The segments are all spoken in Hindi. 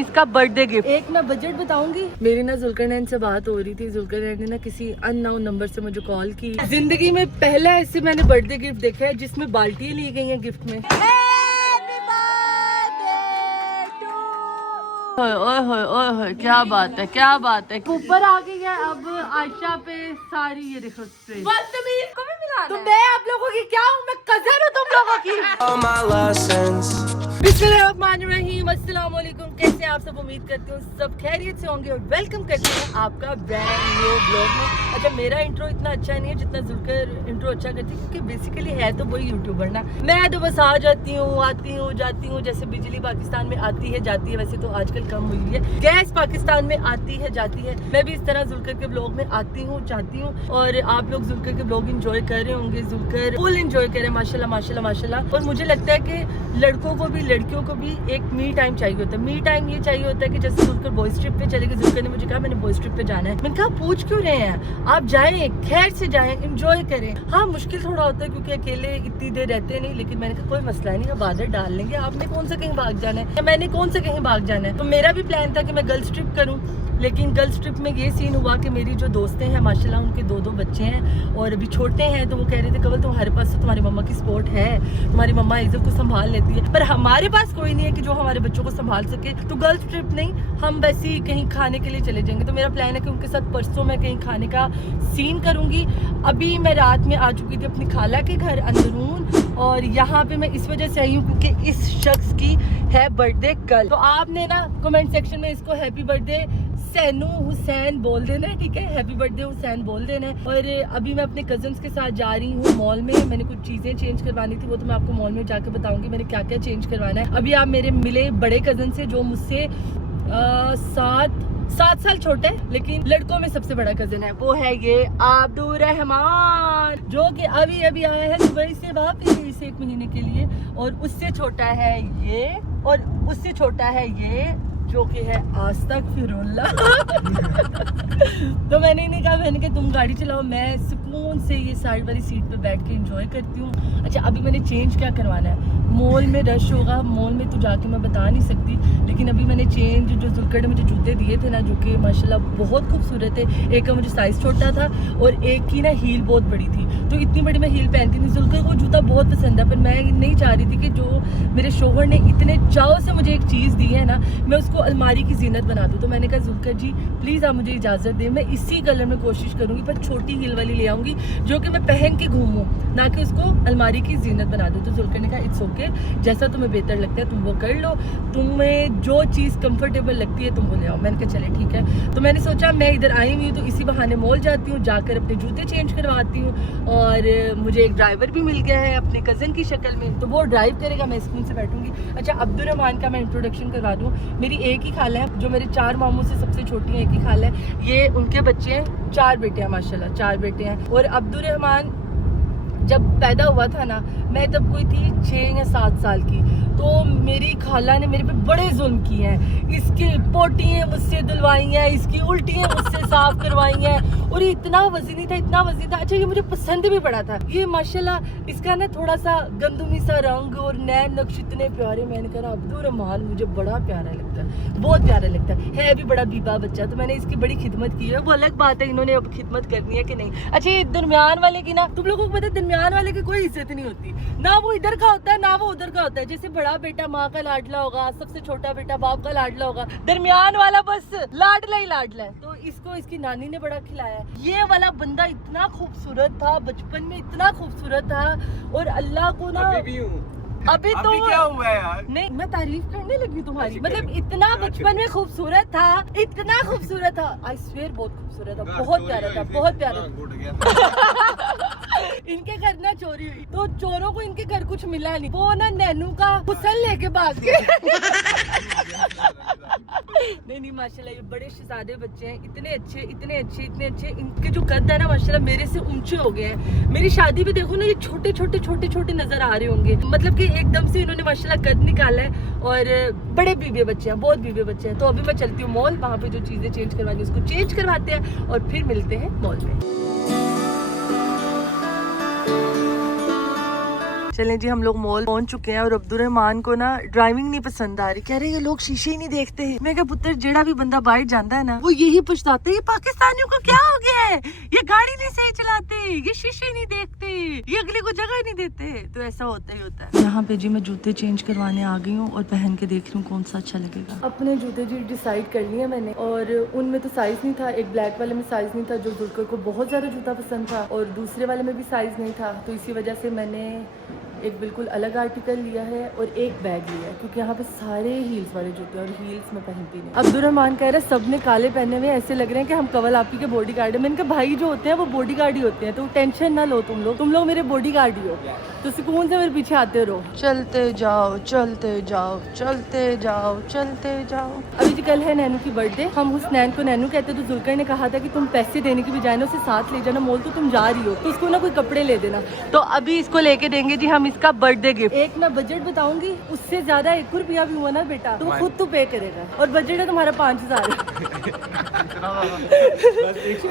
इसका बर्थडे गिफ्ट। एक ना बजट बताऊंगी, मेरी ना जुल्करनैन से बात हो रही थी। जुल्करनैन ने ना किसी अननोन नंबर से मुझे कॉल की। जिंदगी में पहला ऐसे मैंने बर्थडे गिफ्ट देखा है जिसमें बाल्टियां ली गई हैं गिफ्ट में। ओए क्या बात है, क्या बात है। ऊपर आ गई है अब आयशा पे सारी ये देखो स्प्रे। तो मैं आप लोगों की क्या हूँ, मैं कजन हूँ तुम लोगों की। बिस्मिल्लाहिर्रहमानिर्रहीम, अस्सलाम वालेकुम। कैसे आप सब, उम्मीद करती हूँ सब खैरियत से होंगे और वेलकम करती हूँ आपका ब्रांड न्यू ब्लॉग में। अच्छा, मेरा इंट्रो इतना अच्छा नहीं है जितना जुल्कर इंट्रो अच्छा करती है, क्योंकि बेसिकली है तो वही यूट्यूबर ना। मैं तो बस आ जाती हूँ, आती हूँ, जाती हूँ। जैसे बिजली पाकिस्तान में आती है जाती है, वैसे तो आजकल कम हुई है। गैस पाकिस्तान में आती है जाती है। मैं भी इस तरह जुल्कर के ब्लॉग में आती हूँ जाती हूँ। और आप लोग जुल्कर के ब्लॉग इंजॉय कर रहे होंगे, जुल्कर फुल इंजॉय कर रहे हैं माशाल्लाह माशाल्लाह माशाल्लाह। और मुझे लगता है कि लड़कों को भी लड़कियों को भी एक मी टाइम चाहिए होता है। मी टाइम ये चाहिए होता है कि जैसे जुल्कर बॉयज ट्रिप पे चले गए, जुल्कर ने मुझे कहा मैंने बॉयज ट्रिप पे जाना है। मैंने कहा पूछ क्यों रहे हैं, आप जाएं, खैर से जाएं, एंजॉय करें। हाँ मुश्किल थोड़ा होता है क्योंकि अकेले इतनी देर रहते नहीं, लेकिन मैंने कहा कोई मसला नहीं, अब आदत डाल लेंगे। आपने कौन सा कहीं भाग जाना है, मैंने कौन सा कहीं भाग जाना है। तो मेरा भी प्लान था कि मैं गर्ल्स ट्रिप करूँ, लेकिन गर्ल्स ट्रिप में ये सीन हुआ कि मेरी जो दोस्तें हैं माशाल्लाह उनके दो बच्चे हैं और अभी छोटे हैं। तो वो कह रहे थे कवल तुम्हारे पास तो तुम्हारी मम्मा की सपोर्ट है, तुम्हारी मम्मा इज्जत को संभाल लेती है, पर हमारे पास कोई नहीं है कि जो हमारे बच्चों को संभाल सके। तो गर्ल्स ट्रिप नहीं, हम वैसे ही कहीं खाने के लिए चले जाएंगे। तो मेरा प्लान है कि उनके साथ परसों मैं कहीं खाने का सीन करूँगी। अभी मैं रात में आ चुकी थी अपनी खाला के घर अंदरून, और यहाँ पे मैं इस वजह से आई हूँ क्योंकि इस शख्स की है बर्थडे कल। तो आपने ना कमेंट सेक्शन में इसको हैप्पी बर्थडे सैनू हुसैन बोल देना है, ठीक है, हैप्पी बर्थडे हुसैन बोल देना है। और अभी मैं अपने कजन्स के साथ जा रही हूँ मॉल में। मैंने कुछ चीज़ें चेंज करवानी थी, वो तो मैं आपको मॉल में जाकर बताऊंगी मैंने क्या क्या चेंज करवाना है। अभी आप मेरे मिले बड़े कजन से जो मुझसे 7 साल छोटे है, लेकिन लड़कों में सबसे बड़ा कजन है, वो है ये अब्दुल रहमान, जो कि अभी अभी आया है दुबई से वापस 1 महीने के लिए। और उससे छोटा है ये, और उससे छोटा है ये जो कि है आस्तगफिरुल्लाह। तो मैंने इन्हें कहा, मैंने कहा तुम गाड़ी चलाओ, मैं सुकून से ये साइड वाली सीट पे बैठ के एंजॉय करती हूँ। अच्छा, अभी मैंने चेंज क्या करवाना है, मॉल में रश होगा, मॉल में तो जाके मैं बता नहीं सकती, लेकिन अभी मैंने चेंज, जो जुल्कर ने मुझे जूते दिए थे ना, जो कि माशाल्लाह बहुत खूबसूरत थे। एक का मुझे साइज़ छोटा था और एक की ना हील बहुत बड़ी थी, तो इतनी बड़ी मैं हील पहनती नहीं। जुल्कर को जूता बहुत पसंद है, पर मैं नहीं चाह रही थी कि जो मेरे शोहर ने इतने चाव से मुझे एक चीज़ दी है ना, मैं उसको अलमारी की जीनत बना दूँ। तो मैंने कहा जुल्कर जी प्लीज़ आप मुझे इजाज़त दें, मैं इसी कलर में कोशिश करूँगी, पर छोटी हील वाली ले आऊँगी जो कि मैं पहन के घूमूँ, ना कि उसको अलमारी की जीनत बना दूँ। तो जुल्कर ने कहा इट्स ओके, जैसा तुम्हें बेहतर लगता है तुम वो कर लो, तुम्हें जो चीज़ कंफर्टेबल लगती है तुम वो ले आओ। मैंने कहा चले ठीक है। तो मैंने सोचा मैं इधर आई हुई हूँ तो इसी बहाने मॉल जाती हूँ, जाकर अपने जूते चेंज करवाती हूँ। और मुझे एक ड्राइवर भी मिल गया है अपने कज़न की शक्ल में, तो वो ड्राइव करेगा, मैं स्क्रीन से बैठूंगी। अच्छा, अब्दुल रहमान का मैं इंट्रोडक्शन करवा दूँ। मेरी एक ही खाला है, जो मेरे 4 मामों से सबसे छोटी है, एक ही खाला है। ये उनके बच्चे हैं, 4 बेटे हैं माशाल्लाह, 4 बेटे हैं। और अब्दुल रहमान जब पैदा हुआ था ना, मैं तब कोई थी 6 या 7 साल की, तो मेरी खाला ने मेरे पे बड़े जुल्म किए हैं। इसकी पोटियाँ मुझसे धुलवाई हैं, इसकी उल्टियाँ मुझसे साफ करवाई हैं, और ये इतना वज़नी था, इतना वज़नी था। अच्छा, ये मुझे पसंद भी बड़ा था। ये माशाल्लाह इसका ना थोड़ा सा गंदुमी सा रंग और नैन नक्श इतने प्यारे। मैंने कहा अब्दुल रहमान मुझे बड़ा प्यारा लगता है, बहुत प्यारा लगता है भी बड़ा बीबा बच्चा। तो मैंने इसकी बड़ी खिदमत की है, वो अलग बात है इन्होंने अब खिदमत करनी है कि नहीं। अच्छा, ये दरमियान वाले की ना, तुम लोगों को पता है दरमियान वाले की कोई इज्जत नहीं होती, ना वो इधर का होता है ना वो उधर का होता है। जैसे बड़ा बेटा माँ का लाडला होगा, सबसे छोटा बेटा बाप का लाडला होगा, दरमियान वाला बस लाडला ही लाडला है। तो इसको इसकी नानी ने बड़ा खिलाया है। ये वाला बंदा इतना खूबसूरत था, बचपन में इतना खूबसूरत था, और अल्लाह को ना अभी तो क्या हुआ है यार, नहीं मैं तारीफ करने लगी तुम्हारी, मतलब इतना बचपन में खूबसूरत था, इतना खूबसूरत था, आई स्वेयर बहुत खूबसूरत था, बहुत प्यारा था, बहुत प्यारा। इनके घर ना चोरी हुई, तो चोरों को इनके घर कुछ मिला नहीं, वो ना नैनू का हुस्न लेके भाग गए। नहीं माशाल्लाह ये बड़े शहजादे बच्चे हैं, इतने अच्छे इतने अच्छे इतने अच्छे। इनके जो कद है ना माशाल्लाह मेरे से ऊंचे हो गए हैं। मेरी शादी भी देखो ना, ये छोटे छोटे नजर आ रहे होंगे, मतलब कि एकदम से इन्होंने माशाल्लाह कद निकाला है। और बड़े बीबे बच्चे हैं, बहुत बीबे बच्चे हैं। तो अभी मैं चलती हूँ मॉल, वहाँ पे जो चीजें चेंज करवानी उसको चेंज करवाते हैं और फिर मिलते हैं मॉल में। चलें जी, हम लोग मॉल पहुंच चुके हैं और अब्दुर्रहमान को ना ड्राइविंग नहीं पसंद आ रही। कह रहे ये लोग शीशे ही नहीं देखते। मैं कहा पुत्र, जेड़ा भी बंदा बाहर जाता है ना वो यही पूछता है ये पाकिस्तानियों को क्या हो गया है, ये गाड़ी नहीं सही चलाते, ये शीशे नहीं देखते, ये अगले को जगह नहीं देते। तो ऐसा होता ही होता है। यहाँ पे जी मैं जूते चेंज करवाने आ गई हूँ और पहन के देख रही हूँ कौन सा अच्छा लगेगा। अपने जूते जी डिसाइड कर लिए मैंने और उनमें तो साइज नहीं था। एक ब्लैक वाले में साइज नहीं था जो जुल्कर को बहुत ज्यादा जूता पसंद था, और दूसरे वाले में भी साइज नहीं था। तो इसी वजह से मैंने एक बिल्कुल अलग आर्टिकल लिया है और एक बैग लिया है, क्योंकि यहाँ पे सारे हील्स वाले जूते और हील्स में पहनती नहीं। अब्दुर्रहमान कह रहे सब ने काले पहने हुए, ऐसे लग रहे हैं कि हम कवल आपी के बॉडी गार्ड है। मैंने कहा भाई जो होते हैं वो बॉडी गार्ड ही होते हैं, तो टेंशन ना लो, तुम लोग मेरे बॉडी गार्ड ही हो, तो सुकून से मेरे पीछे आते रहो। चलते जाओ चलते जाओ चलते जाओ चलते जाओ। अभी जी कल है नैनू की बर्थडे। हम हुसनैन को नैनू कहते, तो जुल्कर ने कहा था कि तुम पैसे देने की बजाय ना उसे साथ ले जाना मॉल, तो तुम जा रही हो तो उसको ना कोई कपड़े ले देना। तो अभी इसको लेके देंगे जी हम इसका बर्थडे गिफ्ट। एक मैं बजट बताऊंगी, उससे ज्यादा 1 रुपया भी हुआ ना बेटा तो खुद तू पे करेगा, और बजट है तुम्हारा 5000।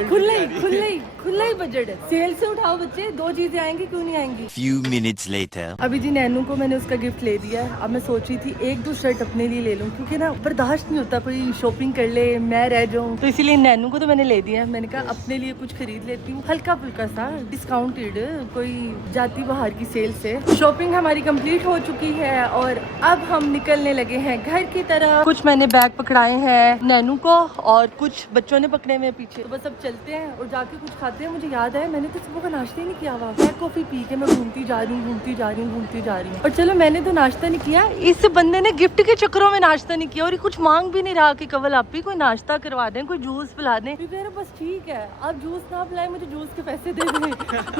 खुला ही बजट है। सेल से उठाओ बच्चे, 2 चीजें आएंगी, क्यों नहीं आएंगी। Few minutes later. अभी जी नैनू को मैंने उसका गिफ्ट ले दिया है। अब मैं सोच रही थी 1-2 शर्ट अपने लिए ले लूं, क्योंकि ना बर्दाश्त नहीं होता कोई शॉपिंग कर ले मैं रह जाऊं, तो इसीलिए नैनू को तो मैंने ले दिया है। मैंने कहा अपने लिए कुछ खरीद लेती हूँ हल्का फुल्का सा, डिस्काउंटेड, कोई जाती बाहर की सेल से। शॉपिंग हमारी कंप्लीट हो चुकी है और अब हम निकलने लगे हैं घर की तरफ। कुछ मैंने बैग पकड़ाए हैं नैनू को और कुछ बच्चों ने पकड़े हुए पीछे, तो बस अब चलते हैं और जाके कुछ खाते हैं। मुझे याद है मैंने तो सुबह का नाश्ता ही नहीं किया हुआ, ब्लैक कॉफी पी के मैं घूमती जा रही हूँ और चलो मैंने तो नाश्ता नहीं किया, इस बंदे ने गिफ्ट के चक्करों में नाश्ता नहीं किया और ये कुछ मांग भी नहीं रहा कि कवल आप ही कोई नाश्ता करवा दें, कोई जूस पिला दें। बस ठीक है, आप जूस ना पिलाए, मुझे जूस के पैसे दे दें, मैं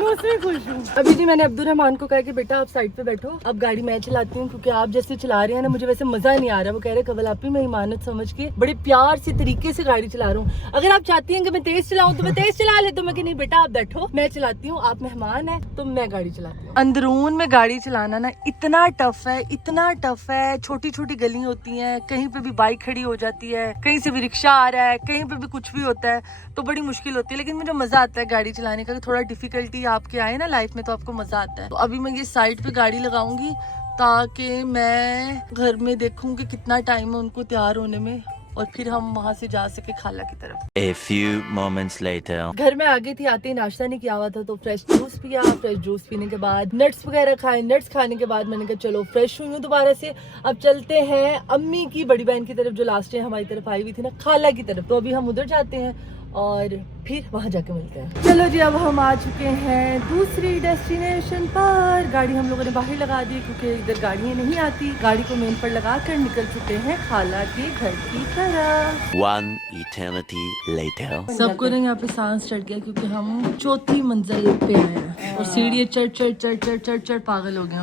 उसमें खुश हूँ। अभी जी मैंने अब्दुर्रहमान को कहा कि बेटा आप साइड पे बैठो, अब गाड़ी मैं चलाती हूँ, क्योंकि आप जैसे चला रहे हैं ना मुझे वैसे मजा नहीं आ रहा। वो कह रहे कवल आप ही मैं इमानत समझ के बड़े प्यार से तरीके से गाड़ी चला रहा हूँ, अगर आप चाहती हैं कि मैं तेज चलाऊं तो मैं तेज चला लेती हूँ। मैं कि नहीं बेटा आप बैठो, मैं चलाती हूँ, आप मेहमान है तो मैं गाड़ी चलाती हूँ। अंदरून में गाड़ी चलाना ना इतना टफ है, छोटी छोटी गली होती हैं, कहीं पे भी बाइक खड़ी हो जाती है, कहीं से भी रिक्शा आ रहा है, कहीं पे भी कुछ भी होता है, तो बड़ी मुश्किल होती है। लेकिन मुझे मजा आता है गाड़ी चलाने का, थोड़ा डिफिकल्टी आपके आए ना लाइफ में तो आपको मजा आता है। तो अभी मैं ये साइड पे गाड़ी लगाऊंगी ताकि मैं घर में देखूं कि कितना टाइम है उनको तैयार होने में, और फिर हम वहाँ से जा सके खाला की तरफ। A few moments later. घर में आ गई थी, आते ही नाश्ता नहीं किया हुआ था तो फ्रेश जूस पिया। फ्रेश जूस पीने के बाद नट्स वगैरह खाए, नट्स खाने के बाद मैंने कहा चलो फ्रेश हुई हूँ दोबारा से, अब चलते हैं अम्मी की बड़ी बहन की तरफ जो लास्ट टाइम हमारी तरफ आई हुई थी ना, खाला की तरफ। तो अभी हम उधर जाते हैं और फिर वहाँ जाके मिलते हैं। चलो जी अब हम आ चुके हैं दूसरी डेस्टिनेशन पर। गाड़ी हम लोगों ने बाहर लगा दी क्योंकि इधर गाड़ियाँ नहीं आती। गाड़ी को मेन पर लगा कर निकल चुके हैं खाला के घर की तरफ। One eternity later. सबको ना यहाँ पे सांस चढ़ गया क्योंकि हम 4थी मंजिल पे आए हैं और सीढ़ी चढ़ पागल हो गए।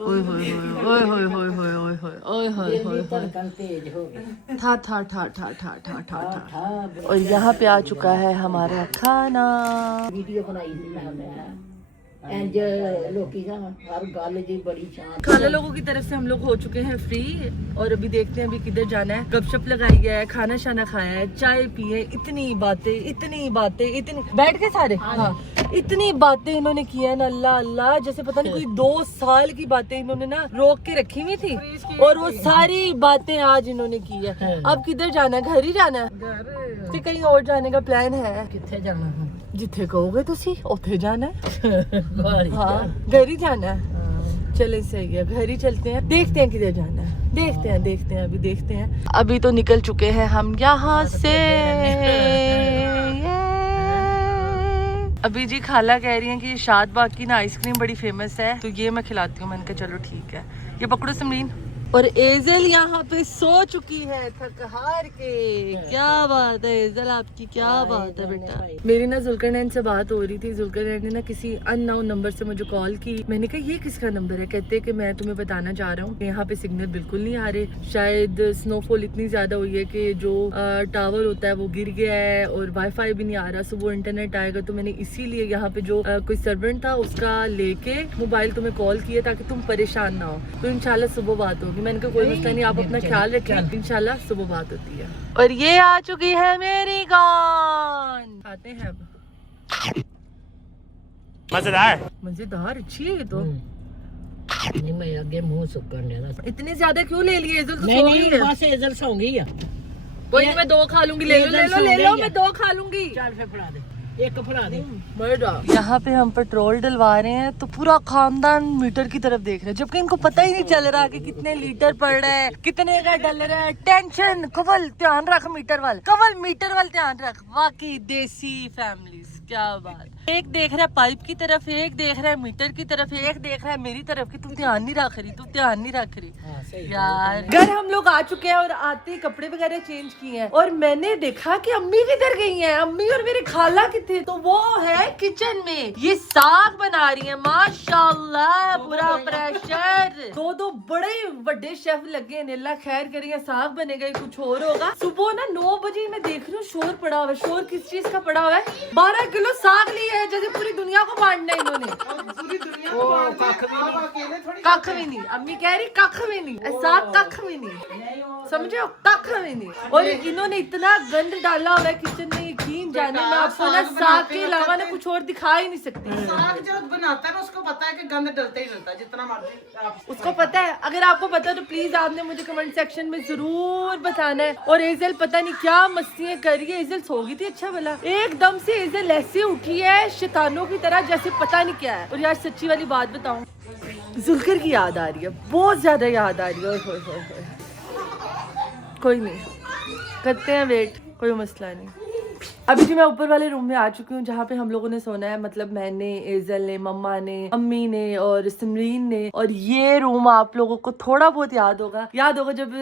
ओए होए ओए होए ओए होए ओए होए ओए होए ओए होए था। और यहाँ पे आ चुका है हमारा खाना। वीडियो बनाई थी मैं इंज लोकी दा हर गल जी बड़ी शान। खाला लोगों की तरफ से हम लोग हो चुके हैं फ्री और अभी देखते हैं अभी किधर जाना है। गपशप लगाई है, खाना शाना खाया है, चाय पिए, इतनी बातें इतनी बैठ के सारे हाँ इतनी बातें इन्होंने की है ना, अल्लाह अल्लाह, जैसे पता नहीं कोई 2 साल की बातें इन्होंने ना रोक के रखी हुई थी और वो सारी बातें आज इन्होंने की है। अब किधर जाना है? घर ही जाना है कि कहीं और जाने का प्लान है? किथे जाना है? जिथे कहोगे तुसी उथे जाना है। हाँ घर ही जाना है। चले सही है, घर ही चलते हैं, देखते हैं किधर जाना है, देखते हैं। अभी तो निकल चुके हैं हम यहाँ से। अभी जी खाला कह रही हैं कि शाद बाग की ना आइसक्रीम बड़ी फेमस है तो ये मैं खिलाती हूँ। मैंने कहा चलो ठीक है, ये पकड़ो समरीन। और एजल यहाँ पे सो चुकी है थक हार के। क्या बात है एजल आपकी, क्या बात है बेटा। मेरी ना जुल्करनैन से बात हो रही थी। जुल्करनैन ने ना किसी अननोन नंबर से मुझे कॉल की। मैंने कहा ये किसका नंबर है? कहते कि मैं तुम्हें बताना चाह रहा हूँ यहाँ पे सिग्नल बिल्कुल नहीं आ रहे, शायद स्नोफॉल इतनी ज्यादा हुई है कि जो टावर होता है वो गिर गया है और वाईफाई भी नहीं आ रहा। सुबह इंटरनेट आएगा तो मैंने इसीलिए यहाँ पे जो कोई सर्वेंट था उसका लेके मोबाइल तुम्हें कॉल किया ताकि तुम परेशान ना हो। तो इंशाल्लाह सुबह बात होगी। मैंने कहा कोई मसला नहीं, आप अपना ख्याल रखिए, इंशाल्लाह सुबह बात होती है। और ये आ चुकी है मेरी कौन। खाते हैं अब। मजेदार अच्छी है ये तो। नहीं मैं आगे मुंह सुकन देना इतनी ज्यादा क्यों ले लिए? इजल तो नहीं सो नहीं गई है। बस इधर सौ गई है कोई नहीं, मैं 2 खा लूंगी। ले लो ले लो ले लो, मैं 2 खा लूंगी। चल फिर फड़ा दे एक फड़ा दे यहाँ पे हम पेट्रोल डलवा रहे हैं तो पूरा खानदान मीटर की तरफ देख रहे हैं, जबकि इनको पता ही नहीं चल रहा कि कितने लीटर पड़ रहा है, कितने का डल रहा है। टेंशन कवल ध्यान रख मीटर वाल, कवल मीटर वाल ध्यान रख। वाकई देसी फैमिलीज, क्या बात। एक देख रहा है पाइप की तरफ, एक देख रहा है मीटर की तरफ, एक देख रहा है मेरी तरफ कि तुम ध्यान नहीं रख रही, तुम ध्यान नहीं रख रही। यार घर हम लोग आ चुके हैं और आते ही कपड़े वगैरह चेंज किए हैं और मैंने देखा कि अम्मी किधर गई हैं। अम्मी और मेरे खाला किथे, तो वो है किचन में, ये साग बना रही है। माशाल्लाह पूरा प्रेशर। 2 बड़े बड़े शेफ लगे, नीला खैर करिए। साग बनेगा कुछ और होगा। सुबह ना 9 बजे मैं देख रही हूँ शोर पड़ा हुआ है। शोर किस चीज का पड़ा हुआ है? 12 किलो साग लिया है, जैसे पूरी दुनिया को बांटना है इन्होंने। कख भी नहीं, अम्मी कह रही कख भी नहीं, साग कख भी नहीं, समझो कख भी नहीं। और इन्होंने इतना गंद डाला हुआ है किचन में, यकीन जाने मैं आपको ना साग के अलावा ना कुछ और दिखा ही नहीं सकती। साग जो बनाता है ना उसको पता है कि गंद डलता ही डलता है, जितना मर्जी आप उसको पता है। अगर आपको पता है तो प्लीज आपने मुझे कमेंट सेक्शन में जरूर बताना है। और एजल पता नहीं क्या मस्तियां कर रही है। एजल सो गई थी अच्छा भला, एकदम से एजल ऐसे उठी है शैतानों की तरह, जैसे पता नहीं क्या है। और यार सच्ची वाली बात बताऊं, जुल्कर की याद आ रही है, बहुत ज्यादा याद आ रही है। ओए। कोई नहीं, करते हैं वेट, कोई मसला नहीं। अभी जी मैं ऊपर वाले रूम में आ चुकी हूँ जहाँ पे हम लोगों ने सोना है। मतलब मैंने, एजल ने, मम्मा ने, अम्मी ने और सिमरीन ने। और ये रूम आप लोगों को थोड़ा बहुत याद होगा जब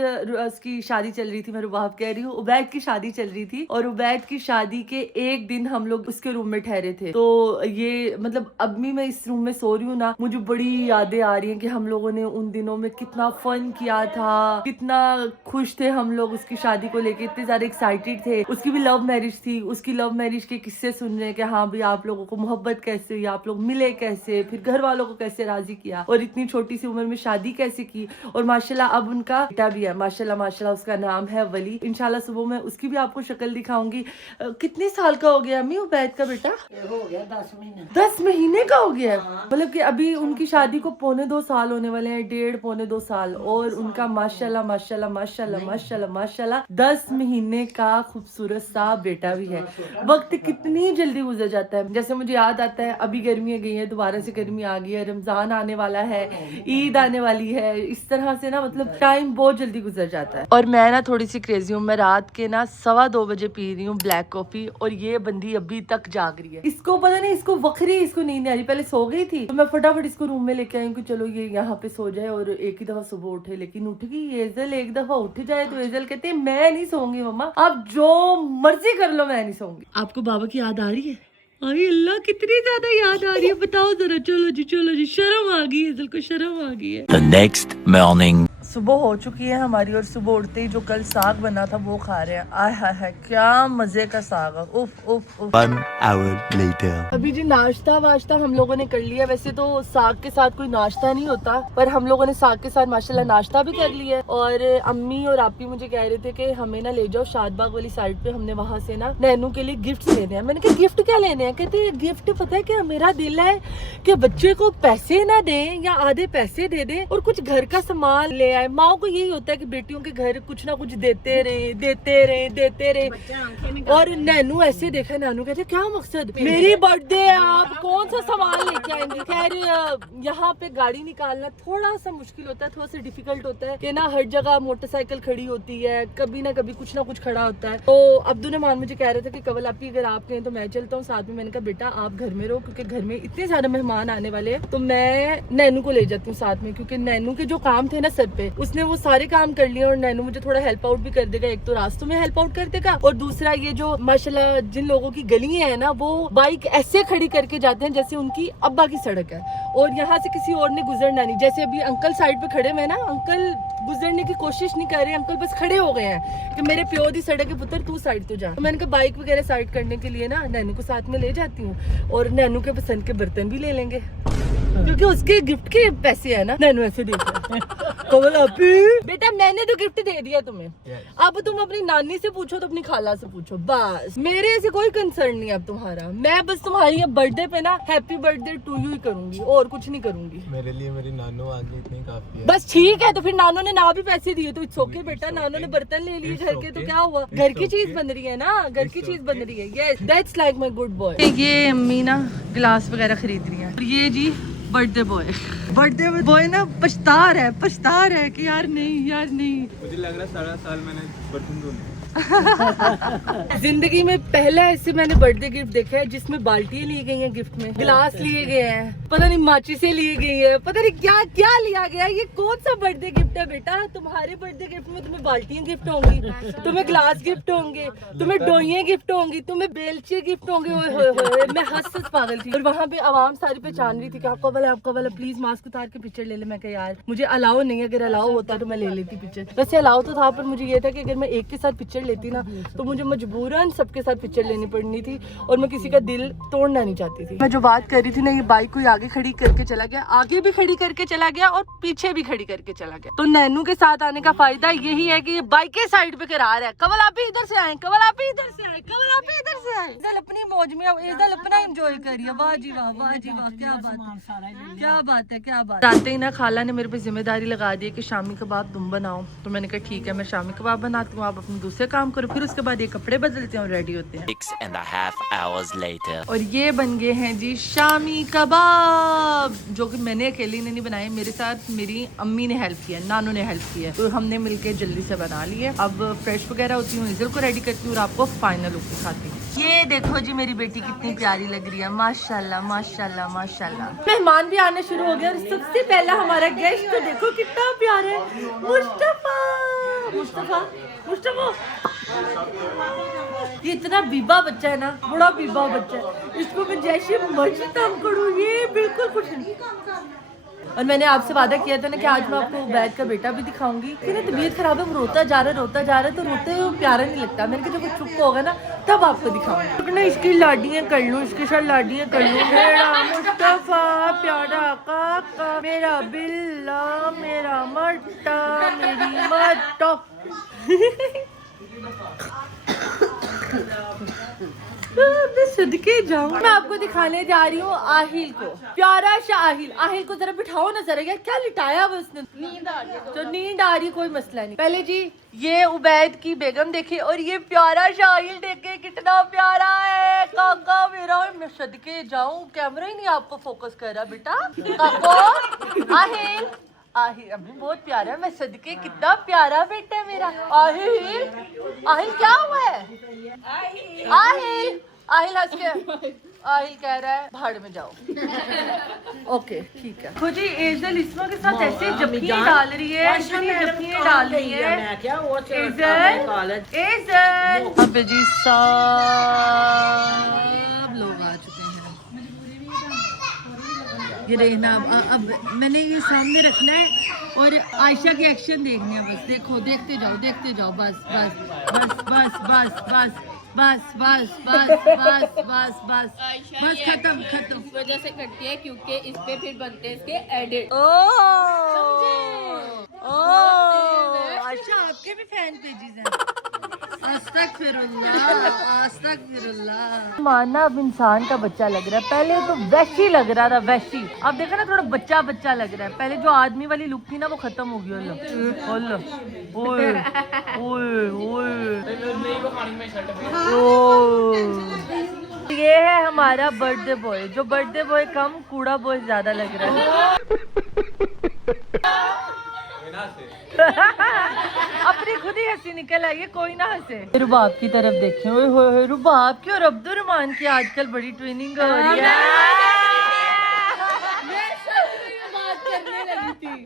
उसकी शादी चल रही थी, मैं रुबाब कह रही हूँ, उबैद की शादी चल रही थी। और उबैद की शादी के एक दिन हम लोग उसके रूम में ठहरे थे। तो ये मतलब अब भी मैं इस रूम में सो रही हूँ ना, मुझे बड़ी यादें आ रही है कि हम लोगों ने उन दिनों में कितना फन किया था, कितना खुश थे हम लोग उसकी शादी को लेके, इतने ज्यादा एक्साइटेड थे। उसकी भी लव मैरिज थी, उसकी लव मैरिज के किस्से सुन रहे हैं कि हाँ भाई आप लोगों को मोहब्बत कैसे हुई, आप लोग मिले कैसे, फिर घर वालों को कैसे राजी किया और इतनी छोटी सी उम्र में शादी कैसे की। और माशाल्लाह अब उनका बेटा भी है, माशाल्लाह माशाल्लाह, उसका नाम है वली। इंशाल्लाह सुबह मैं उसकी भी आपको शक्ल दिखाऊंगी। कितने साल का हो गया अम्मी उबैद का बेटा? हो गया 10 महीने। 10 महीने का हो गया। मतलब कि अभी उनकी शादी को 1.25 साल होने वाले हैं, 1.5-1.25 साल। और उनका माशाल्लाह माशाल्लाह माशाल्लाह माशाल्लाह माशाल्लाह 10 महीने का खूबसूरत सा बेटा भी है। वक्त कितनी जल्दी गुजर जाता है। जैसे मुझे याद आता है अभी गर्मियाँ गई हैं, दोबारा से गर्मी आ गई है, रमजान आने वाला है, ईद आने वाली है। इस तरह से ना मतलब टाइम बहुत जल्दी गुजर जाता है। और मैं ना थोड़ी सी क्रेजी हूँ, मैं रात के ना 2:15 बजे पी रही हूँ ब्लैक कॉफी और ये बंदी अभी तक जाग रही है। इसको पता नहीं, इसको वखरी, इसको नींद आ रही। पहले सो गई थी तो मैं फटाफट इसको रूम में लेके आई कि चलो ये यहाँ पे सो जाए और एक ही दफा सुबह उठे। लेकिन उठ गई एजल, एक दफा उठ जाए तो एजल कहते हैं मैं नहीं सोऊंगी मम्मा, आप जो मर्जी कर लो, मैं नहीं सोऊंगी। आपको बाबा की याद आ रही है? अरे अल्लाह कितनी ज्यादा याद आ रही है, बताओ जरा। चलो जी शर्म आ गई है, दिल को शर्म आ गई है। The next morning. सुबह हो चुकी है हमारी और सुबह उठते ही जो कल साग बना था वो खा रहे हैं। आय हाय हाय क्या मजे का साग है। उफ उफ उफ। 1 hour later. अभी जी नाश्ता वाश्ता हम लोगों ने कर लिया। वैसे तो साग के साथ कोई नाश्ता नहीं होता, पर हम लोगों ने साग के साथ माशाल्लाह नाश्ता भी कर लिया। और अम्मी और आपी मुझे कह रहे थे कि हमें ना ले जाओ शादबाग वाली साइड पे, हमने वहाँ से ना नैनू के लिए गिफ्ट लेने हैं। मैंने कहा गिफ्ट क्या लेने हैं? कहते गिफ्ट पता है क्या, मेरा दिल है कि बच्चे को पैसे ना दें या आधे पैसे दे दें और कुछ घर का सामान ले आए। माओ को यही होता है कि बेटियों के घर कुछ ना कुछ देते रहे। और नैनू ऐसे देखा, नैनू कहते क्या मकसद, मेरी बर्थडे है, आप कौन सा सामान लेके आएंगे। खैर यहाँ पे गाड़ी निकालना थोड़ा सा मुश्किल होता है, थोड़ा सा डिफिकल्ट होता है कि ना हर जगह मोटरसाइकिल खड़ी होती है, कभी ना कभी कुछ ना कुछ खड़ा होता है। तो अब्दुल रहमान मुझे कह रहे थे कि कवल आपकी अगर आप कहें तो मैं चलता हूँ साथ में। मैंने कहा बेटा आप घर में रहो, क्योंकि घर में इतने ज्यादा मेहमान आने वाले हैं, तो मैं नैनू को ले जाती हूँ साथ में। क्योंकि नैनू के जो काम थे ना सर पे, उसने वो सारे काम कर लिए और नैनू मुझे थोड़ा हेल्प आउट भी कर देगा। एक तो रास्तों में हेल्प आउट कर देगा और दूसरा ये जो माशाल्लाह जिन लोगों की गलियां है ना, वो बाइक ऐसे खड़ी करके जाते हैं जैसे उनकी अब्बा की सड़क है और यहाँ से किसी और ने गुजरना नहीं। जैसे अभी अंकल साइड पे खड़े हुए ना, अंकल गुजरने की कोशिश नहीं कर रहे, अंकल बस खड़े हो गए हैं कि मेरे प्यो दी सड़क है पुत्र, तू साइड तो जा। तो मैंने कहा बाइक वगैरह साइड करने के लिए ना नैनू को साथ में ले जाती हूँ और नैनू के पसंद के बर्तन भी ले लेंगे। क्योंकि उसके गिफ्ट के पैसे है ना। नैनो ऐसे देख रहा है। कमल आपी बेटा मैंने तो गिफ्ट दे दिया तुम्हें, अब तुम अपनी नानी से पूछो तो अपनी खाला से पूछो, बस मेरे से कोई कंसर्न नहीं है अब तुम्हारा। मैं बस तुम्हारी अब बर्थडे पे ना हैप्पी बर्थडे टू यू ही करूंगी और कुछ नहीं करूंगी। मेरे लिए मेरी नानू आ गई, इतनी काफी है। बस ठीक है, तो फिर नानो ने ना भी पैसे दिए तो इट्स ओके बेटा। नानो ने बर्तन ले लिए घर के, तो क्या हुआ, घर की चीज बन रही है ना, घर की चीज बन रही है। Yes that's like my good boy. ये अम्मी ना गिलास वगैरह खरीद रही है। ये जी बर्थडे बॉय ना पछता रहा है कि यार नहीं। मुझे लग रहा है सारा साल मैंने बर्तन धोने। जिंदगी में पहला ऐसे मैंने बर्थडे गिफ्ट देखा है जिसमें बाल्टियां ली गई हैं, गिफ्ट में गिलास लिए गए हैं, पता नहीं माचिसें लिए गई है, पता नहीं क्या क्या लिया गया। ये कौन सा बर्थडे गिफ्ट है बेटा? तुम्हारे बर्थडे गिफ्ट में तुम्हें बाल्टियां गिफ्ट होंगी, तुम्हें गिलास गिफ्ट होंगे, तुम्हें डोइयां गिफ्ट होंगी, तुम्हें बेलचे गिफ्ट होंगे। ओए होए होए, मैं हंस पागल थी। और वहाँ पे आवाम सारी पहचान रही थी कि आपका वाला प्लीज मास्क उतार के पिक्चर ले ले। मैं कहा यार मुझे अलाउ नहीं है, अगर अलाउ होता तो मैं ले लेती पिक्चर। वैसे अलाउ तो था, पर मुझे ये था कि अगर मैं एक के साथ पिक्चर लेती ना तो मुझे मजबूरन सबके साथ पिक्चर लेनी पड़नी थी, और मैं किसी का दिल तोड़ना नहीं चाहती थी। मैं जो बात कर रही थी ना, ये बाइक कोई आगे खड़ी करके चला गया, आगे भी खड़ी करके चला गया और पीछे भी खड़ी करके चला गया। तो नैनू के साथ आने का फायदा यही है कि ये बाइकें साइड पे करा रहा है। कवल आप ही इधर से आए, कवल आप ही इधर से आए, कवल आप ही इधर से आए। इधर अपनी मौज में इधर अपना एंजॉय करिए। वाह जी वाह, वाह जी वाह, क्या बात है, क्या बात। आते ही ना खाला ने मेरे पे जिम्मेदारी लगा दी कि शामी कबाब तुम बनाओ। तो मैंने कहा ठीक है, मैं शामी कबाब बनाती हूँ, आप अपने दूसरे काम करो। फिर उसके बाद ये कपड़े बदलते हैं और रेडी होते हैं। 6.5 hours later. और ये बन गए हैं जी शामी कबाब, जो कि मैंने अकेली ने नहीं बनाए, मेरे साथ मेरी अम्मी ने हेल्प किया, नानू ने हेल्प किया, तो हमने मिलके जल्दी से बना लिए। अब फ्रेश वगैरह होती हूँ, इजल को रेडी करती हूँ और आपको फाइनल लुक दिखाती हूँ। ये देखो जी मेरी बेटी कितनी प्यारी लग रही है, माशाल्लाह माशाल्लाह माशाल्लाह। मेहमान भी आने शुरू हो गए और सबसे पहला हमारा गेस्ट तो देखो कितना प्यारा है, मुस्तफा। ये इतना बीबा बच्चा है ना, बड़ा बीबा बच्चा है, इसको मैं जैसे मर्जी काम करूँ ये बिल्कुल कुछ नहीं। और मैंने आपसे वादा किया था ना कि आज मैं आपको उबैद का बेटा भी दिखाऊंगी। फिर तबीयत खराब है, वो रोता जा रहा है, तो रोते हुए प्यारा नहीं लगता। मैंने कहा जब चुप होगा ना तब आपको दिखाऊंगी। ना इसकी लाडियाँ कर लूँ, इसके साथ लाडियाँ कर लूँ। मेरा मुस्तफा प्यारा काका, मेरा बिल्ला, मेरा मट्टा, मेरी मट्टा। मैं सदके जाऊं। मैं आपको दिखाने जा रही हूँ आहिल को, प्यारा सा आहिल। आहिल को जरा बिठाओ ना जरा, यार क्या लिटाया हुआ उसने। नींद आ रही है तो नींद आ रही, कोई मसला नहीं। पहले जी ये उबैद की बेगम देखे और ये प्यारा सा आहिल देखे, कितना प्यारा है काका मेरा। मैं सदके जाऊं, कैमरा ही नहीं आपको फोकस कर रहा बेटा। काको आहिल अभी बहुत प्यारा है, मैं सदके कितना प्यारा बेटा है मेरा। आहिल क्या हुआ है? आहिल हंस के आहिल कह रहा है भाड़ में जाओ। ओके ठीक है। खुद ही एजल इसमा के साथ ऐसे जप्पियां डाल रही है, जप्पियां डाल रही है। एजल अब जी सब लोग आ चुके हैं। ये देखना अब मैंने ये सामने रखना है और आयशा के एक्शन देखने हैं बस। देखो देखते जाओ बस बस बस बस बस बस बस बस बस बस बस बस बस खत्म। इस वजह से करती है क्योंकि इस पे फिर बनते हैं इसके एडिट। अच्छा आपके भी फैन पेजेस हैं। अस्तगफिरुल्लाह। माना अब इंसान का बच्चा लग रहा है, पहले तो वैशी लग रहा था, वैशी। अब देखा ना थोड़ा बच्चा लग रहा है। पहले जो आदमी वाली लुक थी ना वो खत्म हो गई। ओए ये है हमारा बर्थडे बॉय, जो बर्थडे बॉय कम कूड़ा बॉय ज्यादा लग रहा है। अपनी खुद ही हंसी निकल आई है, कोई ना हंसे। रुबाब की तरफ देखें, ओए होए रुबाब की और अब्दुर्रहमान की आजकल बड़ी ट्रेनिंग हो रही है।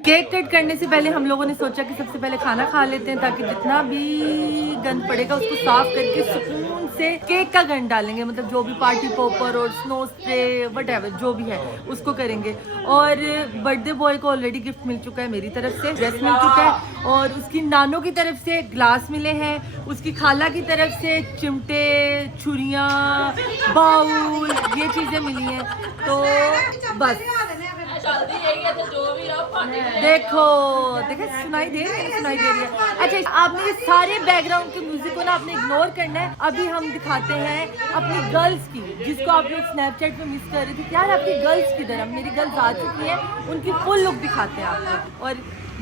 केक कट करने से पहले हम लोगों ने सोचा कि सबसे पहले खाना खा लेते हैं, ताकि जितना भी गंद पड़ेगा उसको साफ करके सुकून से केक का गंद डालेंगे। मतलब जो भी पार्टी पॉपर और स्नो स्प्रे व्हाटएवर जो भी है उसको करेंगे। और बर्थडे बॉय को ऑलरेडी गिफ्ट मिल चुका है, मेरी तरफ से ड्रेस मिल चुका है, और उसकी नानों की तरफ से ग्लास मिले हैं, उसकी खाला की तरफ से चिमटे, छुरियाँ, बाउल, ये चीज़ें मिली हैं। तो बस चलती रही है तो जो भी रहा फाटे देखो देखो सुनाई दे रही है, सुनाई दे रही है। अच्छा आपने ये सारे बैकग्राउंड के म्यूजिक को ना आपने इग्नोर करना है। अभी हम दिखाते हैं अपनी गर्ल्स की, जिसको आप लोग स्नैपचैट पे मिस कर रहे थे। यार आपकी गर्ल्स किधर? अब मेरी गर्ल्स आ चुकी हैं, उनकी फुल लुक दिखाते हैं आपको। और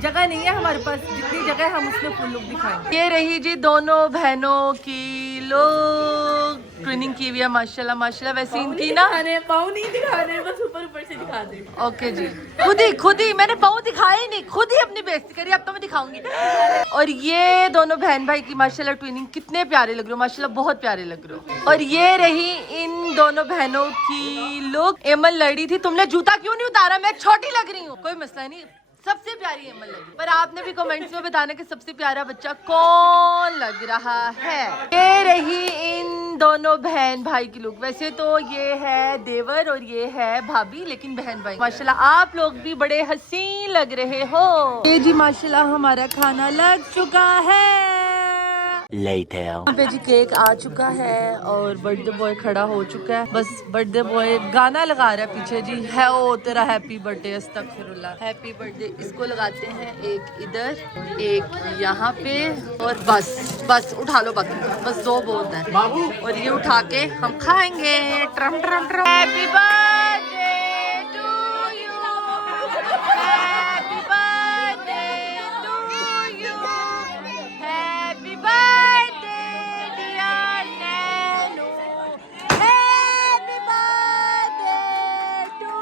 जगह नहीं है हमारे पास, जितनी जगह है हम उसमें फुल लुक दिखाएंगे। ये रही जी दोनों बहनों की लोग ट्विनिंग की हुई है माशाल्लाह माशाल्लाह। वैसे इनकी ना पाँव नहीं दिखा रहे, बस ऊपर ऊपर से दिखा दे। ओके जी, खुद ही मैंने पाँव दिखाए नहीं, खुद ही अपनी बेइज्जती करी। अब तो मैं दिखाऊंगी। और ये दोनों बहन भाई की माशाल्लाह ट्विनिंग, कितने प्यारे लग रहे हो माशाल्लाह, बहुत प्यारे लग रहे हो। और ये रही इन दोनों बहनों की लोग। एमन लड़ी थी, तुमने जूता क्यों नहीं उतारा? मैं छोटी लग रही हूँ। कोई मसला नहीं, सबसे प्यारी एमन लगी। पर आपने भी कमेंट्स में बताना कि सबसे प्यारा बच्चा कौन लग रहा है। ये रही इन दोनों बहन भाई की लुक। वैसे तो ये है देवर और ये है भाभी, लेकिन बहन भाई माशाल्लाह आप लोग भी बड़े हसीन लग रहे हो। ये जी माशाल्लाह हमारा खाना लग चुका है। Later. यहाँ पे जी केक आ चुका है और बर्थडे बॉय खड़ा हो चुका है। बस बर्थडे बॉय गाना लगा रहा है पीछे जी, है ओ तेरा हैप्पी बर्थडे, अस्तगफिरुल्लाह, हैप्पी बर्थडे। इसको लगाते हैं एक इधर एक यहाँ पे, और बस उठा लो बाकी, बस दो बहुत है। और ये उठा के हम खाएंगे। ट्रम ट्रम ट्रम। Happy birthday to you, happy birthday to you, happy birthday dear Nainu, happy birthday to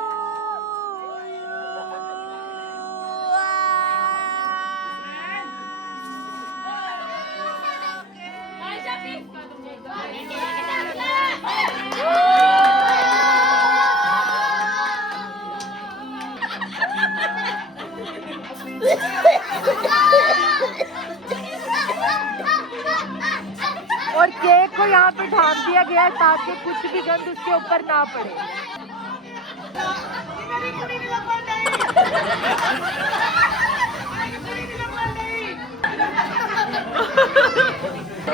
और केक को यहाँ पे ढांप दिया गया ताकि कुछ भी गंद उसके ऊपर ना पड़े।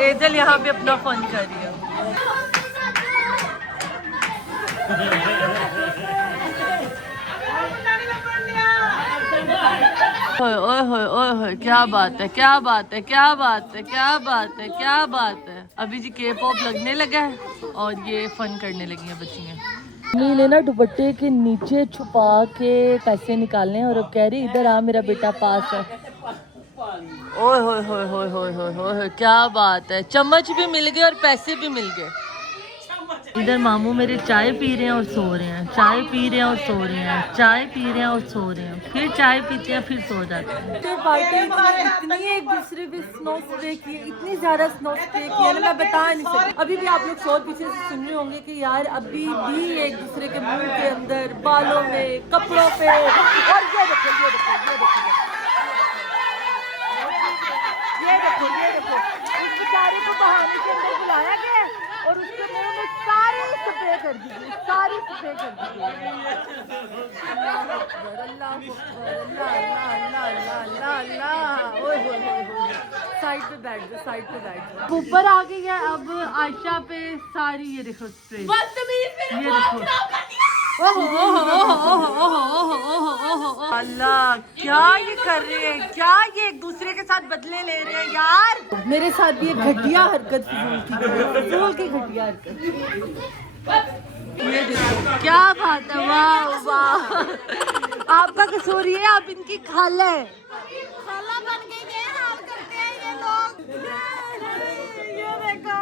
एजल यहाँ पे अपना फन कर रही है। ओए क्या बात है, क्या बात है, क्या बात है, क्या बात है, क्या बात है। अभी जी के पॉप लगने लगा है और ये फन करने लगी हैं बच्चियाँ। मम्मी ने ना दुपट्टे के नीचे छुपा के पैसे निकालने और अब कह रही इधर आ मेरा बेटा पास है। ओए होए होए होए होए होए होए, क्या बात है। चम्मच भी मिल गए और पैसे भी मिल गए। इधर मामू मेरे चाय पी रहे हैं और सो रहे हैं, चाय पी रहे हैं और सो रहे हैं, चाय पी रहे हैं और सो रहे हैं, फिर चाय पीते हैं फिर सो जाते हैं। पार्टी इतनी एक दूसरे पे स्नो स्प्रे की, इतनी ज्यादा स्नो स्प्रे की है ना, मैं बता नहीं सकती। अभी भी आप लोग शोर पीछे से सुन रहे होंगे कि यार अभी भी एक दूसरे के मुंह के अंदर, बालों में, कपड़ों पे। और ये देखो ये देखो ये देखो ये देखो ये देखो, उस बेचारे को बहाने के अंदर बुलाया गया और उसके मुंह में सारी स्प्रे कर दी, सारी स्प्रे कर दी। अल्लाह अकबर, अल्लाह अकबर, अल्लाह अल्लाह अल्लाह अल्लाह अल्लाह। ओए होए होए होए, साइड पे बैठ जाओ, साइड पे बैठ जाओ। ऊपर आ गई है अब आयशा पे सारी, ये देखो स्प्रे, ये देखो। ओहो ओहो ओहो ओहो ओहो ओहो ओहो ओहो, अल्लाह क्या ये कर रहे हैं, क्या ये एक दूसरे के साथ बदले ले रहे हैं यार। मेरे साथ भी एक घटिया हरकत फजूल की घटिया हरकत। ये देखो क्या बात है, वाह वाह। आपका कसूर ये, आप इनकी खाला है, खाला बन के ये हाल करते हैं ये लोग। ये देखो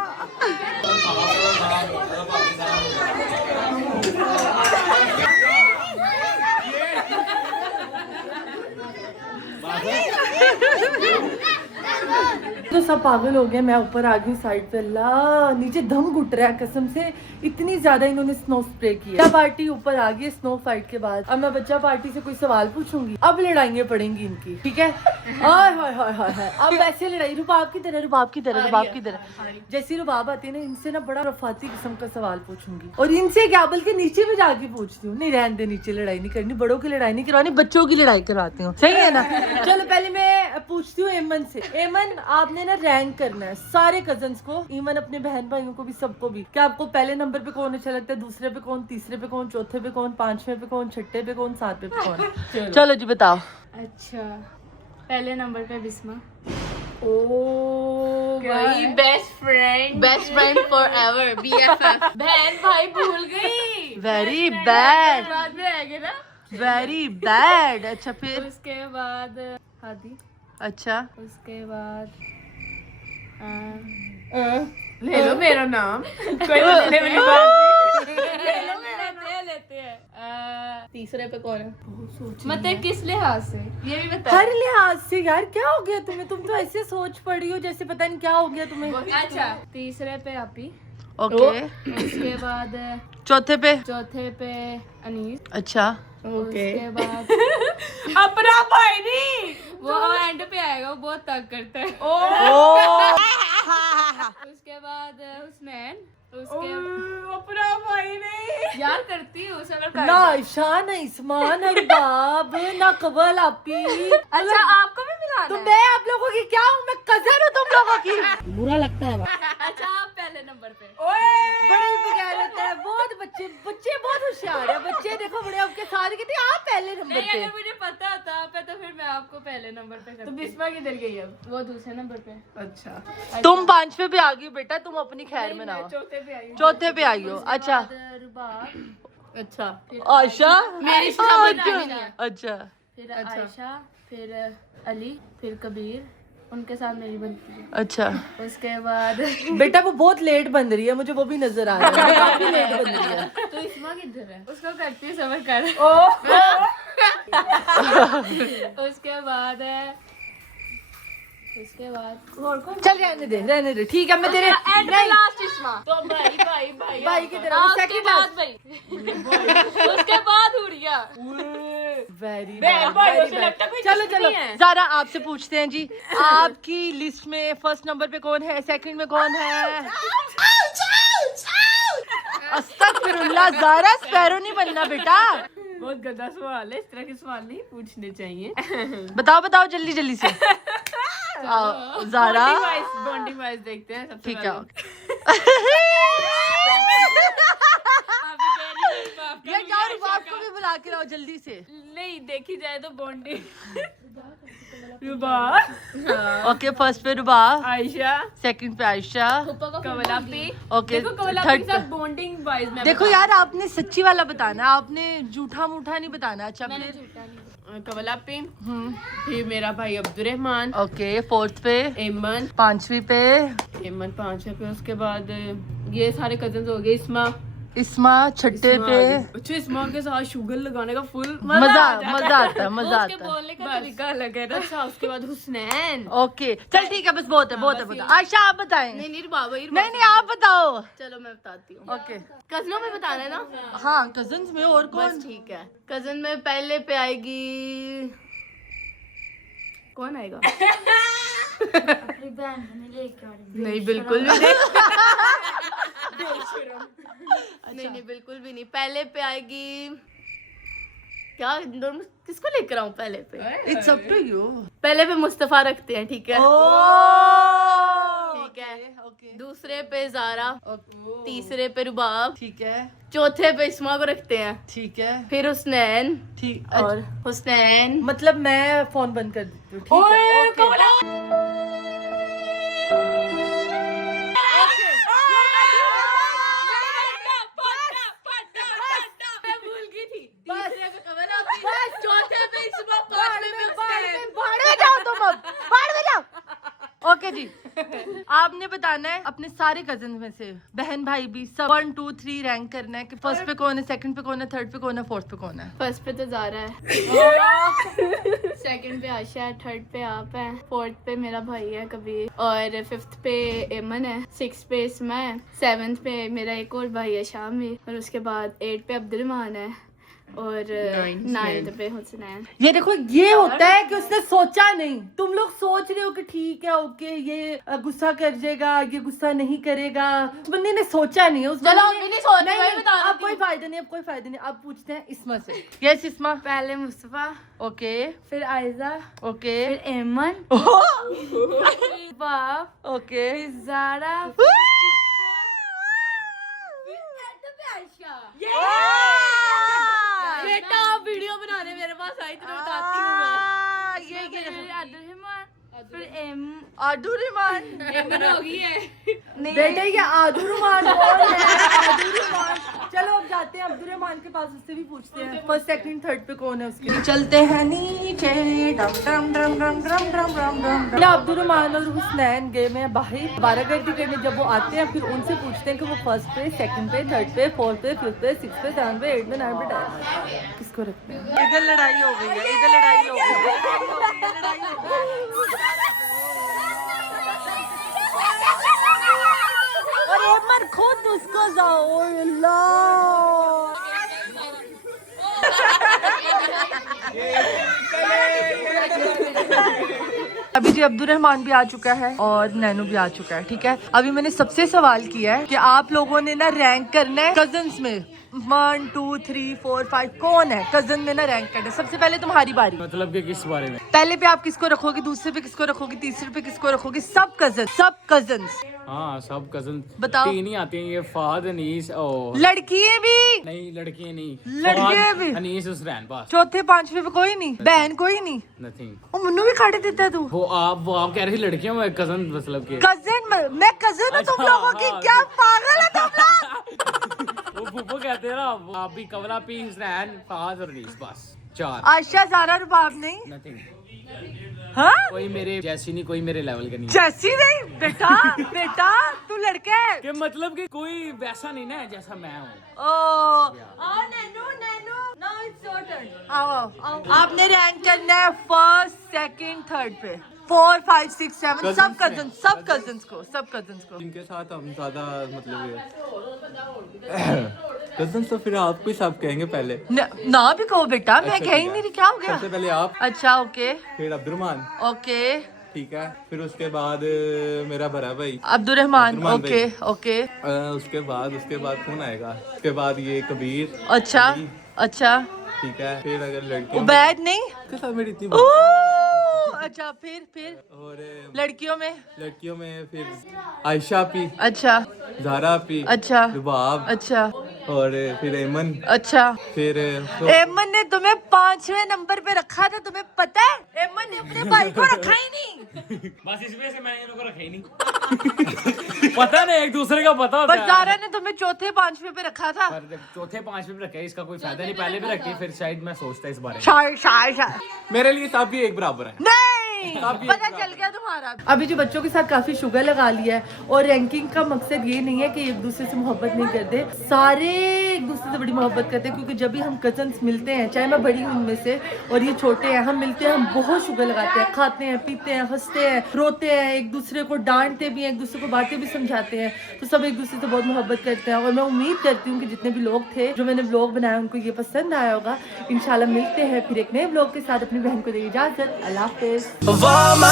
तो सब पागल हो गए। मैं ऊपर आ गई साइड पे, अल्लाह नीचे दम घुट रहा है कसम से, इतनी ज्यादा इन्होंने स्नो स्प्रे किया। पार्टी ऊपर आ गई स्नो फाइट के बाद। अब मैं बच्चा पार्टी से कोई सवाल पूछूंगी, अब लड़ाइयाँ पड़ेंगी इनकी, ठीक है। हाय हाय हाय हाय हाय, अब वैसे लड़ाई रुबाब की तरह, रुबाब की तरह, रुबाब की तरह। जैसी रुबाब आती है ना, इनसे ना बड़ा रफाती किस्म का सवाल पूछूंगी। और इनसे क्या बल्कि नीचे भी जाके पूछती हूँ। नहीं रहने दे, नीचे लड़ाई नहीं करनी, बड़ों की लड़ाई नहीं करवानी, बच्चों की लड़ाई करवाती हूँ, सही है ना। चलो पहले मैं पूछती हूँ एमन से। एमन आपने ना रैंक करना है सारे कजन्स को, इवन अपने बहन भाइयों को भी, सबको भी, कि आपको पहले नंबर पे कौन अच्छा लगता है, दूसरे पे कौन, तीसरे पे कौन, चौथे पे कौन, पांचवे पे कौन, छठे पे कौन, सातवें पे कौन। चलो जी बताओ। अच्छा, पहले नंबर पे बिस्मा। ओ भाई, बेस्ट फ्रेंड फॉरएवर, BFF। बहन भाई भूल गई। वेरी बैड, बाद में आएंगे ना। Very bad. अच्छा फिर उसके बाद हादी। अच्छा उसके बाद ले लो मेरा नाम। कोई लेने वाली बात नहीं। लेते हैं। तीसरे पे कौन है? मतलब किस लिहाज से ये भी बता। हर लिहाज से यार, क्या हो गया तुम्हें? तुम तो ऐसे सोच पड़ी हो जैसे पता नहीं क्या हो गया तुम्हें। अच्छा, तीसरे पे आपी। ओके। उसके बाद चौथे पे अनीस। अच्छा उसके बाद अपना भाई नहीं, वो एंड पे आएगा, वो बहुत तंग करता है। उसके बाद हुसनैन। उसके अपना भाई नहीं यार करती हूँ सबर कर। ना ईशा, ना इस्मान, ना बाब, ना कबल आपी। अच्छा, आपको भी मिलाना तो है? मैं आप लोगों की क्या हूँ? मैं कजन हूँ तुम लोगों की। बुरा लगता है। अच्छा, आप पहले नंबर पे। बड़े बगैर होता है, बहुत बच्चे बहुत होशियार है बच्चे। देखो बड़े आपके साथ कहते हैं आप पहले नंबर नहीं, पे। अगर मुझे पता होता आप पे तो फिर मैं आपको पहले नंबर पे करती। तो बिस्मा किधर गई अब? वो दूसरे नंबर पे। अच्छा, तुम पांचवे पे आ गई बेटा, तुम अपनी खैर में ना हो। चौथे पे आई। चौथे पे आई हो। अच्छा रुबाब। अच्छा, आयशा, मेरी समझ आ गई। अच्छा फिर आयशा, फिर अली, फिर कबीर, उनके साथ मेरी बनती है। अच्छा। उसके बाद बेटा वो बहुत लेट बन रही है, मुझे वो भी नजर आ रहा है, काफी लेट बन रही है। तो इस्मा किधर है? उसको करती है सबर कर। उसके बाद और कौन? चल रहने दे ठीक है। मैं तेरे लास्ट इस्मा। तो भाई भाई की तरह उसके बाद भाई। उसके बाद हुरिया। वेरी लगता कोई चलो दुश्मनी चलो है। ज़रा आपसे पूछते हैं जी, आपकी लिस्ट में फर्स्ट नंबर पे कौन है, सेकंड में कौन है? अस्तगफिरुल्लाह, ज़ारा स्पैरो नहीं बनना बेटा। बहुत गंदा सवाल है, इस तरह के सवाल नहीं पूछने चाहिए। बताओ जल्दी जल्दी से। आओ, ज़ारा बॉन्डिंग वाइज देखते हैं सबसे ठीक है। ये क्या, रुबाब को भी बुला के लाओ जल्दी से। नहीं, देखी जाए तो बॉन्डिंग। ओके, फर्स्ट पे रुबाब, आयशा, सेकंड पे आयशा, कवलापी। ओके, देखो कवलापी थर्ड के साथ बॉन्डिंग वाइज में देखो यार, आपने सच्ची वाला बताना, आपने झूठा मूठा नहीं बताना। अच्छा फिर कवलापी, फिर मेरा भाई अब्दुर्रहमान। ओके, फोर्थ पे एमन। पांचवी पे एमन पांचवे पे। उसके बाद ये सारे कजन्स हो गए। इस्मा छठे पे। अच्छा, इस्मा के साथ शुगर लगाने का फुल मजा आता है। उसके बोलने का तरीका अलग है ना। अच्छा, उसके बाद हुसनैन। ओके चल ठीक है, बस बहुत है। आयशा आप बताएं। नहीं बाबा, नहीं आप बताओ। चलो मैं बताती हूँ। ओके, कजनों में बताना है ना? हाँ कजन्स में और कौन? बस ठीक है। कजन में पहले पे आएगी, कौन आएगा? नहीं, बिल्कुल भी नहीं। नहीं बिल्कुल भी नहीं। पहले पे आएगी क्या? किसको लेकर आऊं पहले पे? It's up to you. पहले पे मुस्तफा रखते हैं, ठीक है? ठीक है। ओके, दूसरे पे जारा। तीसरे पे रुबाब। ठीक है, चौथे पे इस्मा को रखते हैं। ठीक है, फिर हुसनैन। ठीक। और हुसनैन, मतलब मैं फोन बंद कर देती हूँ, ठीक है? ओके। ओके जी, आपने बताना है अपने सारे कजन में से, बहन भाई भी, सब 1 2 3 रैंक करना है कि फर्स्ट पे कौन है, सेकंड पे कौन है, थर्ड पे कौन है, फोर्थ पे कौन है। फर्स्ट पे तो जारा है। सेकंड पे आशा है, थर्ड पे आप है, फोर्थ पे मेरा भाई है कबीर, और फिफ्थ पे एमन है, सिक्स पे इस्मा है, सेवंथ पे मेरा एक और भाई है शामिर, और उसके बाद 8 पे अब्दुर्रहमान है, और 9th पे हुसनैन। ये देखो, ये होता है कि उसने सोचा नहीं। तुम लोग सोच रहे हो कि ठीक है, ओके, ये गुस्सा कर जाएगा, ये गुस्सा नहीं करेगा। उस बंदे ने सोचा नहीं है। उस चलो, बंदे हम भी ने- नहीं सोच रहे, नहीं, वही बता अब देती कोई हूँ। फायदा नहीं, अब कोई फायदा नहीं। अब पूछते हैं इस्मा से। यस इस्मा। पहले मुस्तफा, ओके फिर आयजा, ओके फिर एमन, फिर बाप, ओके फिर जारा, बेटा आप वीडियो बना रहे, मेरे पास आई तो बताती हूँ मैं। फिर अब्दुलरहमान, फिर आदुरमान एमन हो गई है। बेटा, ये आदुरमान कौन है? आदुरमान। चलो अब जाते हैं अब्दुलरहमान के पास, उससे भी पूछते हैं फर्स्ट सेकंड थर्ड पे कौन है उसके। चलते हैं नीचे, डम डम डम डम डम डम डम डम। अब्दुलरहमान और हुसनैन गए में बाहर 12गर्दी करने। जब वो आते हैं फिर उनसे पूछते हैं कि वो फर्स्ट पे, सेकंड पे, थर्ड पे, फोर्थ पे, फिफ्थ पे, सिक्स पे, सेवन पे, एट पे, नाइन पे, 10 किसको रखते हैं? इधर लड़ाई हो गई है, इधर लड़ाई हो गई है, लड़ाई हो गई है। और एमन खुद उसको जाओ। अभी जी अब्दुलरहमान भी आ चुका है और नैनू भी आ चुका है। ठीक है, अभी मैंने सबसे सवाल किया है कि आप लोगों ने ना रैंक करना है कजन्स में। 1 2 3 4 5 कौन है कजन में ना रैंक करना है। सबसे पहले तुम्हारी बारी। मतलब कि किस बारे में? पहले पे आप किसको रखोगे, दूसरे पे किसको रखोगे, तीसरे पे किसको रखोगे? सब कजन्स। हाँ, सब कजन। बताओ। 3 ही आती हैं, ये फाद, अनीस और लड़कियां भी? नहीं, लड़कियां नहीं। लड़कियां फाद, भी? अनीस, हुसैन, बस। चौथे पांचवे पे कोई नहीं? बहन कोई नहीं? नथिंग। ओ मुन्नू भी खाटे देता है तू? वो आप कह रही थी लड़कियां, मैं कजन मतलब के। कजन? मैं कजन हूँ तुम अच्छा, लोगों की? हाँ। क्या पागल है तुम लोग? वो फूफो कहते हैं ना, वो आप भी कवला पी, हुसैन, फाद और अनीस, बस 4। आशा, ज़ारा, रुबाब नहीं? नथिंग। हाँ? कोई मेरे जैसी नहीं, कोई मेरे लेवल का नहीं। जैसी नहीं बेटा। बेटा तू लड़का है। कि मतलब कि कोई वैसा नहीं ना जैसा मैं हूँ। आओ Nainu, now it's your turn. आओ। आपने रैंक करना है फर्स्ट, सेकंड, थर्ड पे। 4 5 6 7 सब कजन्स को। जिनके साथ हम ज्यादा मतलब कजन, तो फिर आपको ही सब कहेंगे पहले। ना भी कहो बेटा, मैं अच्छा, कह ही ठीक है। नहीं रही, क्या हो गया? सबसे पहले आप, अच्छा ओके फिर अब्दुलरहमान, ओके। ठीक है। फिर उसके बाद मेरा भरा भाई अब्दुलरहमान, ओके भाई। ओके। उसके बाद कौन आएगा? उसके बाद ये कबीर। अच्छा अली, अच्छा। ठीक है। फिर अगर लड़कियों उबैद नहीं? के साथ मेरी इतनी अच्छा, फिर और लड़कियों में फिर आयशा पी, अच्छा जारा पी, अच्छा रुबाब, अच्छा और फिर एमन, अच्छा। फिर एमन ने तुम्हें 5वें नंबर पे रखा था, तुम्हें पता है? एमन ने अपने भाई को रखा ही नहीं। बस इस वजह से मैंने इनको रखा ही नहीं। पता नहीं, एक दूसरे का पता होता पर जारा ने तुम्हें चौथे 5वें पे रखा था। पर चौथे 5वें पे रखे, इसका कोई फायदा नहीं। पहले भी रखी, फिर शायद मैं सोचता इस बारे में। शायद मेरे लिए सब भी एक बराबर है। नहीं, आप ये पता चल गया तुम्हारा। अभी जो बच्चों के साथ काफी शुगर लगा लिया है, और रैंकिंग का मकसद ये नहीं है कि एक दूसरे से मोहब्बत नहीं करते, सारे एक दूसरे से बड़ी मोहब्बत करते हैं। क्योंकि जब भी हम कजन्स मिलते हैं, चाहे मैं बड़ी हूँ उनमें से और ये छोटे हैं, हम मिलते हैं, हम बहुत शुगर लगाते हैं, खाते हैं, पीते हैं, हंसते हैं, रोते हैं, एक दूसरे को डांटते भी हैं, एक दूसरे को बातें भी समझाते हैं। तो सब एक दूसरे से बहुत मोहब्बत करते हैं। और मैं उम्मीद करती हूँ कि जितने भी लोग थे जो मैंने व्लॉग बनाया उनको ये पसंद आया होगा। इंशाल्लाह मिलते हैं फिर एक नए व्लॉग के साथ। अपनी बहन को दे इजाजत। अल्लाह हाफिज। Of all my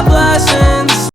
blessings,